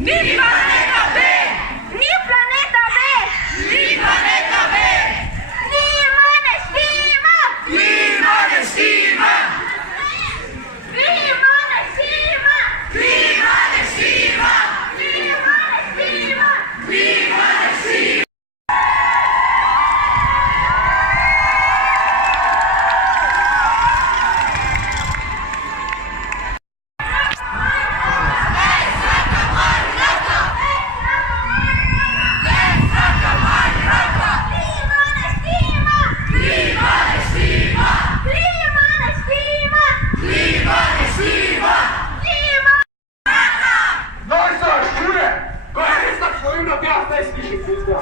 Ni planeta B! Ni planeta B! Ni planeta B! Klima stima! Klima stima! Klima stima! Klima stima! Klima stima! Klima stima! Najstaršuje! Kaj je res tako svojim na tja, zdaj sliši pizda?